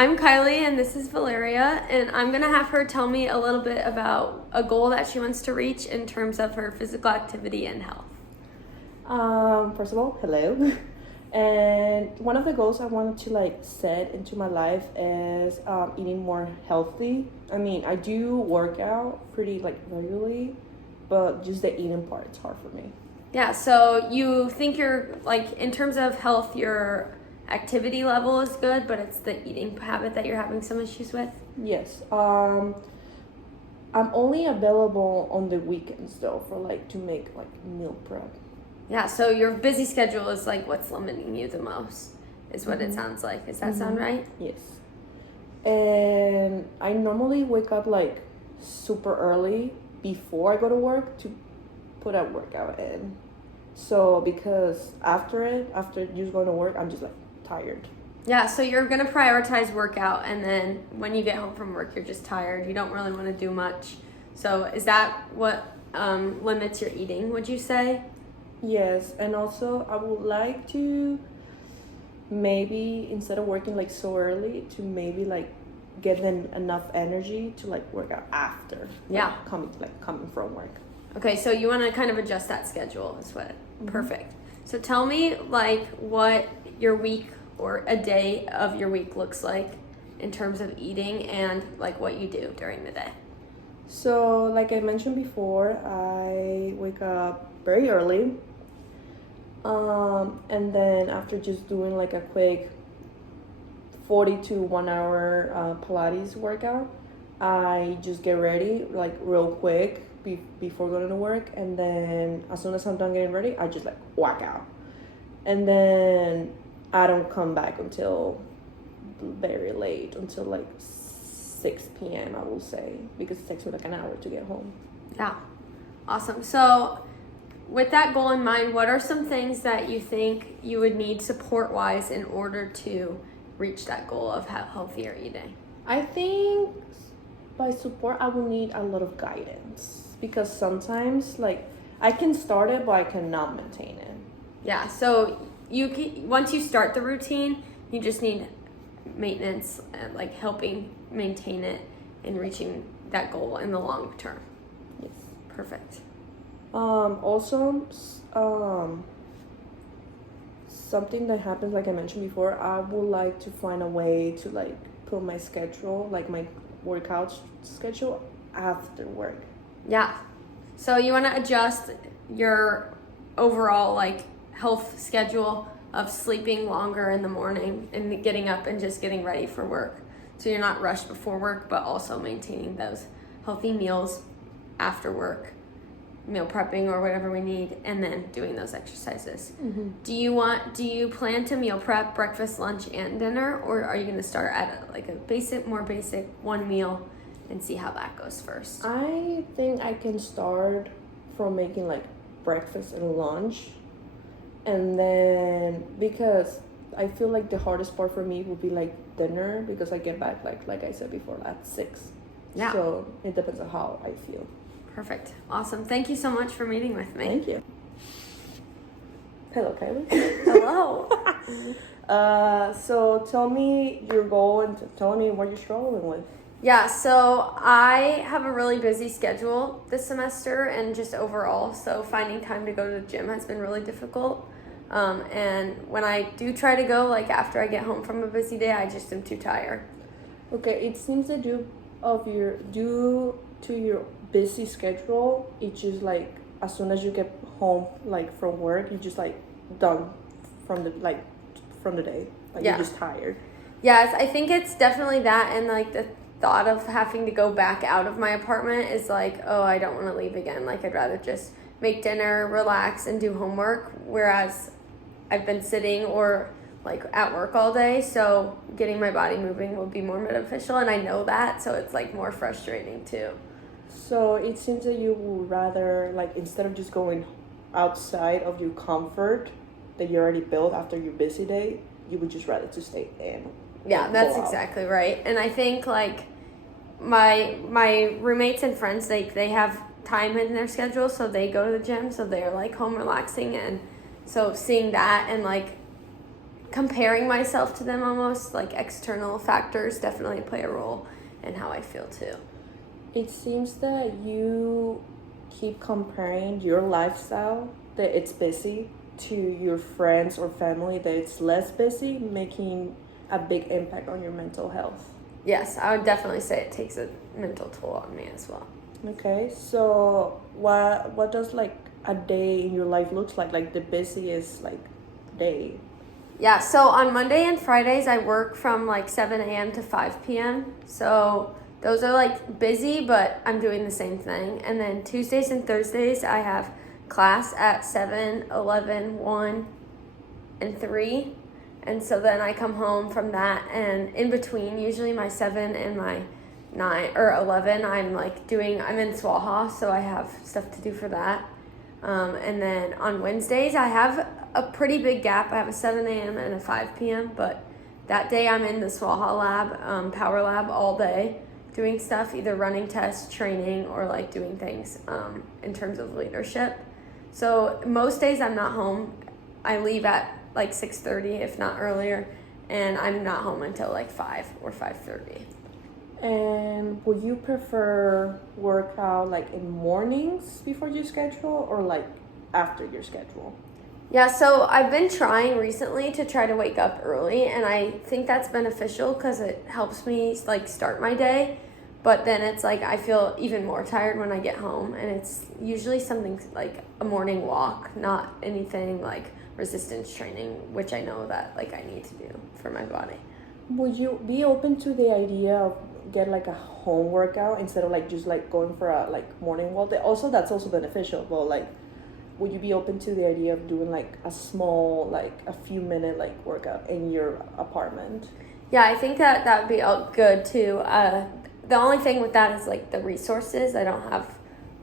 I'm Kylie and this is Valeria, and I'm going to have her tell me a little bit about a goal that she wants to reach in terms of her physical activity and health. First of all, hello. And one of the goals I wanted to set into my life is eating more healthy. I mean, I do work out pretty regularly, but just the eating part is hard for me. Yeah, so you think you're in terms of health, your activity level is good, but it's the eating habit that you're having some issues with? Yes. I'm only available on the weekends though for to make meal prep. Yeah, so your busy schedule is what's limiting you the most, is what it sounds like. Does that sound right? Yes. And I normally wake up super early before I go to work to put a workout in. So because after just going to work, I'm just tired. Yeah, so you're going to prioritize workout, and then when you get home from work, you're just tired. You don't really want to do much. So is that what limits your eating, would you say? Yes, and also I would like to maybe, instead of working so early, to maybe get enough energy to work out after. Yeah. Coming from work. Okay, so you want to kind of adjust that schedule is what. Perfect. So tell me what your week or a day of your week looks like in terms of eating and what you do during the day. So like I mentioned before, I wake up very early. And then after just doing a quick 40 to 1 hour Pilates workout, I just get ready real quick before going to work, and then as soon as I'm done getting ready, I just whack out, and then I don't come back until very late, until 6 p.m. I will say, because it takes me an hour to get home. Yeah, awesome. So with that goal in mind, what are some things that you think you would need support-wise in order to reach that goal of healthier eating? I think by support, I will need a lot of guidance, because sometimes I can start it, but I cannot maintain it. Yeah, so once you start the routine, you just need maintenance and helping maintain it and reaching that goal in the long term. Yes. Perfect. Also, something that happens, like I mentioned before, I would like to find a way to put my schedule, my workout schedule after work. Yeah. So you want to adjust your overall health schedule of sleeping longer in the morning and getting up and just getting ready for work. So you're not rushed before work, but also maintaining those healthy meals after work, meal prepping or whatever we need, and then doing those exercises. Do you plan to meal prep breakfast, lunch, and dinner, or are you going to start at a more basic one meal and see how that goes first? I think I can start from making breakfast and lunch, and then, because I feel the hardest part for me would be dinner, because I get back like I said before at 6. Yeah. So it depends on how I feel. Perfect. Awesome. Thank you so much for meeting with me. Thank you. Hello, Kylie. Hello. So tell me your goal and tell me what you're struggling with. Yeah, so I have a really busy schedule this semester and just overall, so finding time to go to the gym has been really difficult. And when I do try to go, after I get home from a busy day, I just am too tired. Okay, it seems that due to your busy schedule, it's just as soon as you get home from work, you're just done from the day. Yeah. You're just tired. Yes, I think it's definitely that, and the thought of having to go back out of my apartment is oh, I don't want to leave again. I'd rather just make dinner, relax, and do homework, whereas I've been sitting or at work all day, so getting my body moving would be more beneficial, and I know that, so it's more frustrating too. So it seems that you would rather, instead of just going outside of your comfort that you already built after your busy day, you would just rather to stay in. Yeah, that's exactly right. And I think my roommates and friends, they have time in their schedule, so they go to the gym, so they're home relaxing, and so seeing that and comparing myself to them almost, like external factors definitely play a role in how I feel too. It seems that you keep comparing your lifestyle that it's busy to your friends or family that it's less busy, making a big impact on your mental health. Yes, I would definitely say it takes a mental toll on me as well. Okay, so what does like a day in your life looks like the busiest like day? Yeah, so on Monday and Fridays, I work from like 7 a.m. to 5 p.m. So those are like busy, but I'm doing the same thing. And then Tuesdays and Thursdays, I have class at 7, 11, 1, and 3. And so then I come home from that, and in between, usually my 7 and my 9 or 11, I'm in Swaha, so I have stuff to do for that. And then on Wednesdays, I have a pretty big gap. I have a 7 a.m. and a 5 p.m., but that day I'm in the Swaha lab, Power Lab all day, doing stuff, either running tests, training, or like doing things in terms of leadership. So most days I'm not home. I leave at like 6:30, if not earlier, and I'm not home until like 5 or 5:30. And would you prefer workout like in mornings before your schedule or like after your schedule? Yeah, so I've been trying recently to try to wake up early, and I think that's beneficial because it helps me like start my day. But then it's like I feel even more tired when I get home, and it's usually something like a morning walk, not anything like resistance training, which I know that like I need to do for my body. Would you be open to the idea of get like a home workout instead of like just like going for a like morning walk? Also, that's also beneficial, but like would you be open to the idea of doing like a small like a few minute like workout in your apartment? Yeah, I think that would be all good too. The only thing with that is like the resources. I don't have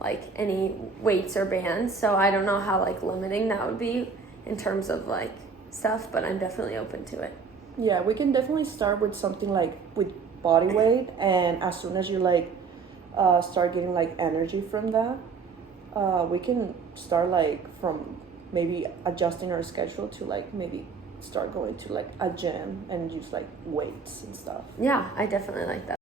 like any weights or bands, so I don't know how like limiting that would be in terms of like stuff, but I'm definitely open to it. Yeah, we can definitely start with something like with body weight, and as soon as you like start getting like energy from that, we can start like from maybe adjusting our schedule to like maybe start going to like a gym and use like weights and stuff. Yeah, I definitely like that.